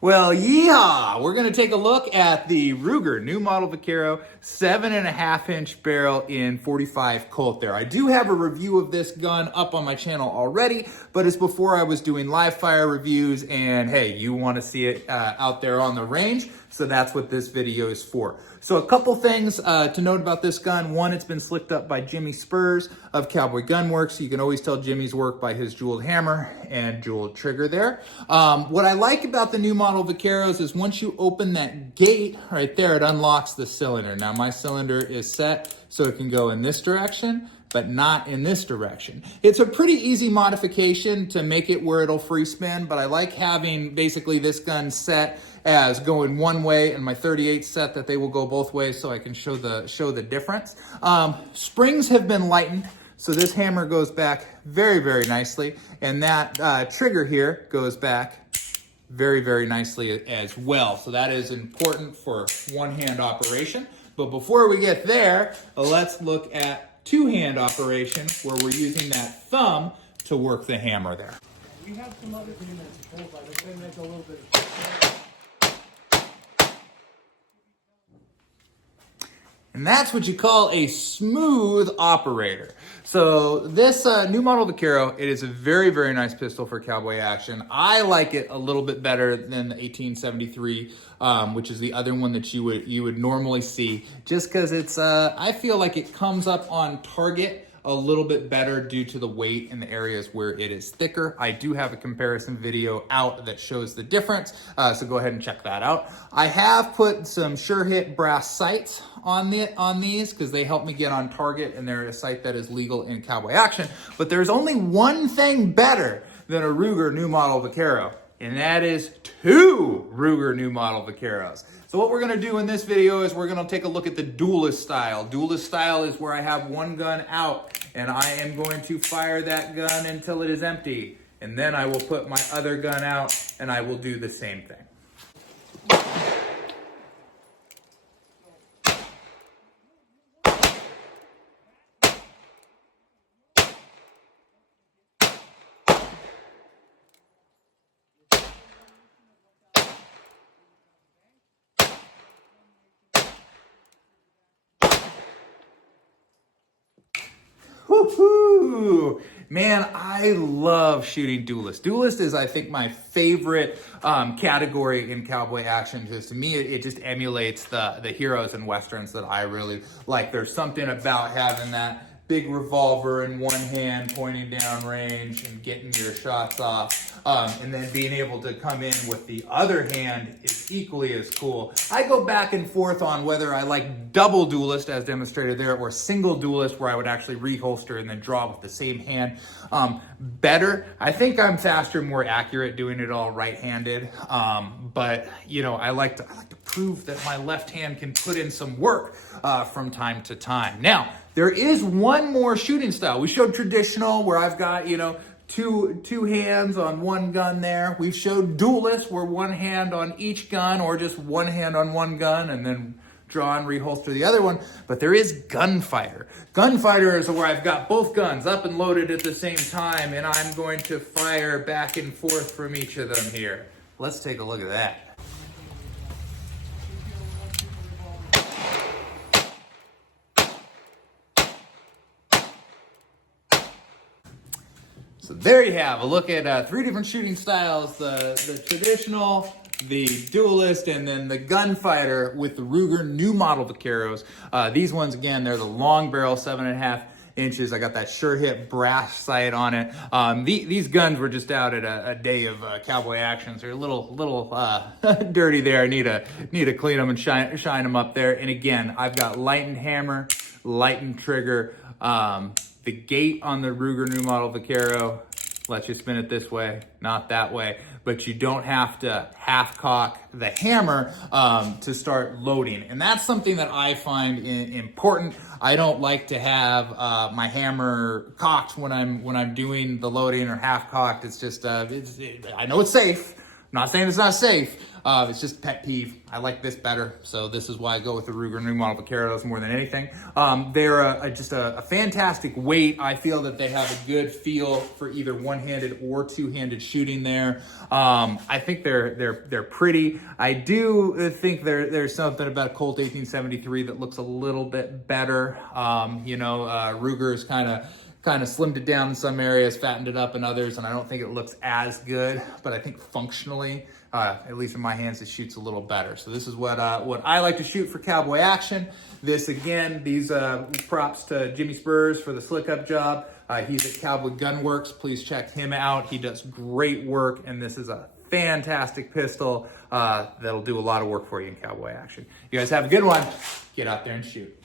Well, yeehaw! We're going to take a look at the Ruger new model Vaquero 7.5-inch barrel in 45 Colt there. I do have a review of this gun up on my channel already, but it's before I was doing live fire reviews, and hey, you want to see it out there on the range, so that's what this video is for. So a couple things to note about this gun. One, it's been slicked up by Jimmy Spurs of Cowboy Gunworks. You can always tell Jimmy's work by his jeweled hammer and jeweled trigger there. What I like about the new model Vaqueros is once you open that gate right there, it unlocks the cylinder. Now my cylinder is set so it can go in this direction, but not in this direction. It's a pretty easy modification to make it where it'll free spin, but I like having basically this gun set as going one way and my 38 set that they will go both ways, so I can show the difference. Springs have been lightened, so this hammer goes back very, very nicely, and that trigger here goes back very, very nicely as well. So that is important for one-hand operation. But before we get there, let's look at two-hand operation where we're using that thumb to work the hammer there. We have some other things that's controlled by this thing that's a little bit of... And that's what you call a smooth operator. So this new model Vaquero, it is a very, very nice pistol for cowboy action. I like it a little bit better than the 1873, which is the other one that you would normally see, just because it's I feel like it comes up on target a little bit better due to the weight in the areas where it is thicker. I do have a comparison video out that shows the difference, so go ahead and check that out. I have put some Sure Hit brass sights on these because they help me get on target, and they're a sight that is legal in cowboy action. But there's only one thing better than a Ruger new model Vaquero, and that is two Ruger new model Vaqueros. So what we're gonna do in this video is we're gonna take a look at the Duelist style. Duelist style is where I have one gun out and I am going to fire that gun until it is empty. And then I will put my other gun out and I will do the same thing. Woohoo! Man, I love shooting Duelist. Duelist is, I think, my favorite category in cowboy action, because to me, it just emulates the heroes and westerns that I really like. There's something about having that big revolver in one hand pointing down range and getting your shots off, and then being able to come in with the other hand is equally as cool. I go back and forth on whether I like double Duelist as demonstrated there, or single Duelist where I would actually reholster and then draw with the same hand better. I think I'm faster, more accurate doing it all right-handed, but you know, I like to prove that my left hand can put in some work from time to time. Now, there is one more shooting style. We showed traditional where I've got, you know, two hands on one gun there. We've showed Duelist where one hand on each gun, or just one hand on one gun and then draw and reholster the other one. But there is Gunfighter. Gunfighter is where I've got both guns up and loaded at the same time, and I'm going to fire back and forth from each of them here. Let's take a look at that. So there you have a look at three different shooting styles, the traditional, the Duelist, and then the Gunfighter with the Ruger new model Vaqueros. These ones, again, they're the long barrel, 7.5 inches. I got that Sure Hit brass sight on it. These guns were just out at a day of cowboy actions. They're a little dirty there. I need to clean them and shine them up there. And again, I've got lightened hammer, lightened trigger. The gate on the Ruger new model Vaquero lets you spin it this way, not that way, but you don't have to half cock the hammer to start loading. And that's something that I find important. I don't like to have my hammer cocked when I'm doing the loading, or half cocked. It's just, I know it's safe. I'm not saying it's not safe, It's just pet peeve. I like this better, so this is why I go with the Ruger new model Vaqueros more than anything. They're just a fantastic weight. I feel that they have a good feel for either one-handed or two-handed shooting there. I think they're pretty. I do think there's something about Colt 1873 that looks a little bit better. Ruger's kind of slimmed it down in some areas, fattened it up in others, and I don't think it looks as good, but I think functionally, at least in my hands, it shoots a little better. So this is what I like to shoot for cowboy action. This, again, these props to Jimmy Spurs for the slick up job. He's at Cowboy Gunworks. Please check him out. He does great work, and this is a fantastic pistol that'll do a lot of work for you in cowboy action. You guys have a good one. Get out there and shoot.